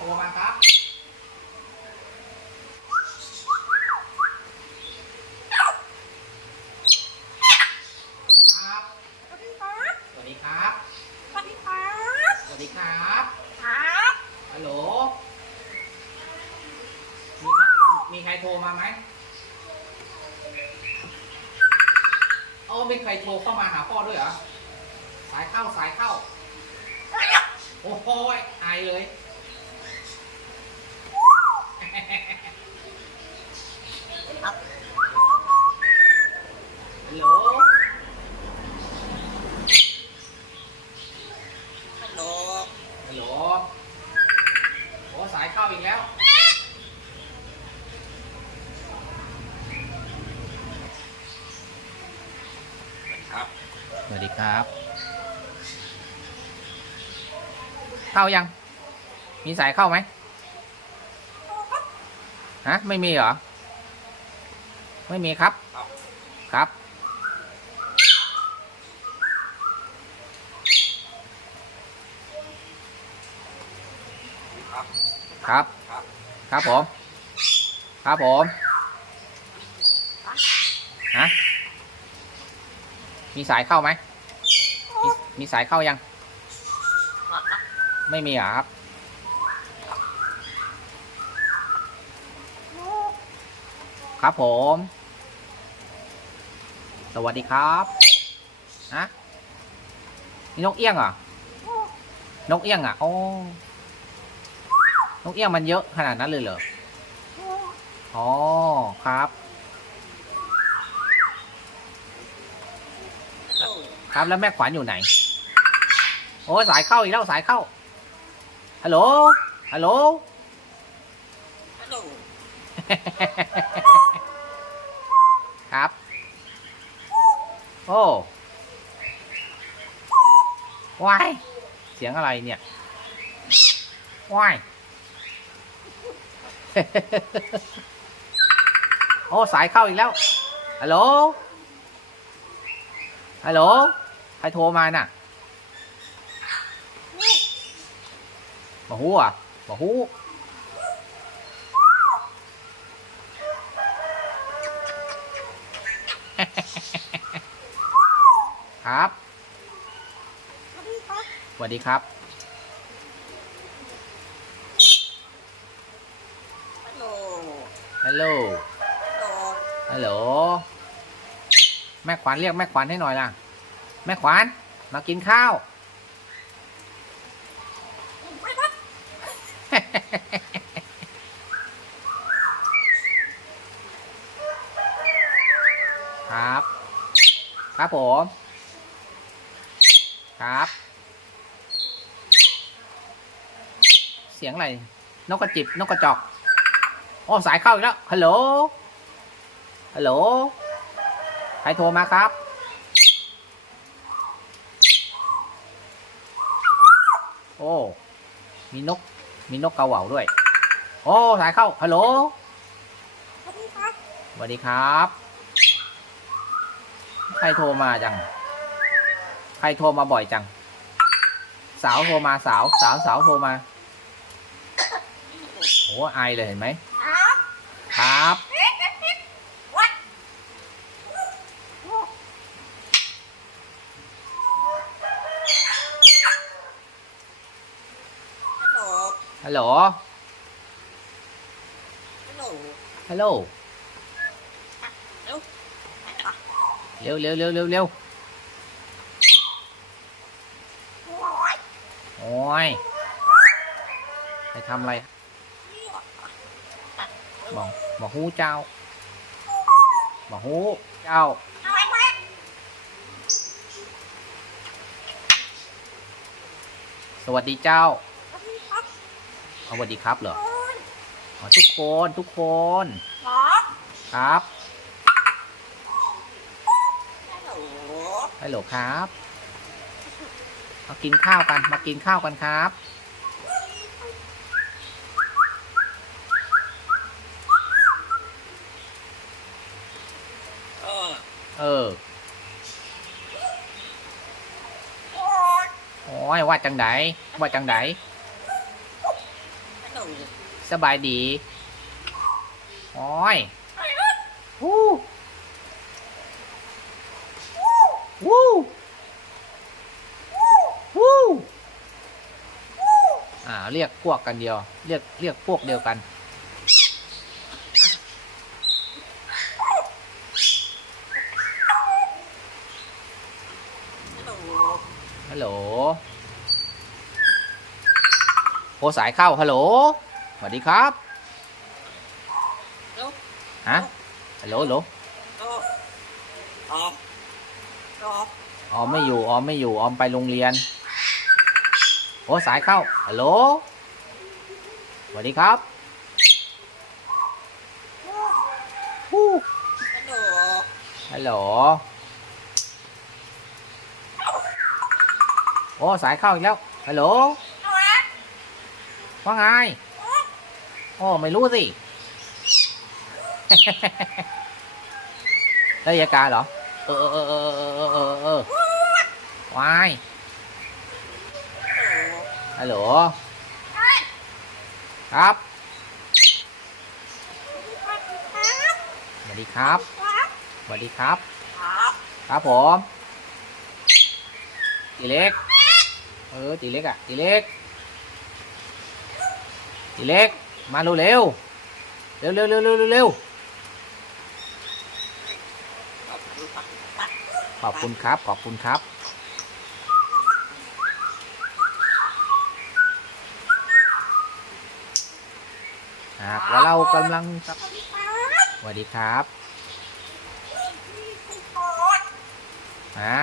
โทรมาครับครับสวัสดีครับสวัสดีครับ สวัสดีครับสวัสดีครับ ครับฮัลโหล มีใครมีใครโทรมาไหมโอ้มีใครโทรเข้ามาหาพ่อด้วยเหรอ สายเข้าสายเข้า โอ้โหยอายเลย ฮัลโหล ฮัลโหล ฮัลโหล โอ้สายเข้าอีกแล้ว ครับ สวัสดีครับเข้ายัง มีสายเข้าไหมฮะไม่มีเหรอ ไม่มีครับ ครับ ครับ ครับครับครับผม ครับผม ฮะ มีสายเข้าไหมมีมีสายเข้ายัง ไม่มีเหรอครับ ครับผม สวัสดีครับฮะนี่นกเอี้ยงเหรอนกเอี้ยงอะโอ้นกเอี้ยงมันเยอะขนาดนั้นเลยเหรอ อ๋อ ครับ ครับแล้วแม่ขวัญอยู่ไหน โอ้ยสายเข้าอีกแล้วสายเข้า ฮัลโหล ฮัลโหล ฮัลโหล ครับ โอ้ว้าย เสียงอะไรเนี่ยว้าย โอ้ สายเข้าอีกแล้ว ฮัลโหล ฮัลโหล ใครโทรมาน่ะมาหูอะมาหูครับสวัสดีครับสวัสดีครับฮัลโหลฮัลโหลฮัลโหล ฮัลโหล แม่ขวัญเรียกแม่ขวัญให้หน่อยล่ะ แม่ขวัญมากินข้าว ครับ ครับผม ครับ เสียงอะไร นกกระจิบ นกกระจอกโอ้สายเข้าอีกแล้ว ฮัลโหล ฮัลโหล ใครโทรมาครับ โอ้ มีนก มีนกกระเหว่าด้วย โอ้ สายเข้า ฮัลโหลสวัสดีครับสวัสดีครับ ใครโทรมาจัง ใครโทรมาบ่อยจัง สาวโทรมาสาว สาวสาวโทรมา โอ้ไอเลยเห็นไหม ครับ ครับ วัด ฮัลโหลฮัลโหล ฮัลโหลฮัลโหล เร็วเร็วเร็วเร็วเร็วโอ้ยโอ้ยไปทำอะไร บอกบอกฮู้เจ้า บอกฮู้เจ้าเอาไว้ไว้สวัสดีเจ้าสวัสดีครับ เอาสวัสดีครับเหรออ๋อทุกคนทุกคนครับฮัลโหลครับมากินข้าวกันมากินข้าวกันครับ เออเออโอ้ยว่าจังไดว่าจังได สบายดีโอ้ยวู้วู้วู้อ่า เรียกพวกกันเดียว เรียก เรียกพวกเดียวกันฮัลโหลฮัลโหลโอสายเข้าฮัลโหล สวัสดีครับฮัลโหลฮะฮัลโหลฮัลโหลโอ้ออมออมออมไม่อยู่ออมไม่อยู่ออมไปโรงเรียน โอ้สายเข้าฮัลโหลสวัสดีครับฮู้ฮัลโหลฮัลโหลโอ้สายเข้าอีกแล้วฮัลโหลว่าไง โอ้ไม่รู้สิเฮ้ยยากาเหรอ เออเออเออเออเออเออเออวายฮัลโหล ครับสวัสดีครับสวัสดีครับ ครับครับผมตีเล็ก เออตีเล็กอะตีเล็กตีเล็ก มาเร็วเร็วเร็วเร็วเร็วเร็วขอบคุณครับ ขอบคุณครับ หากว่เรากำลังสวัสดีครับฮะ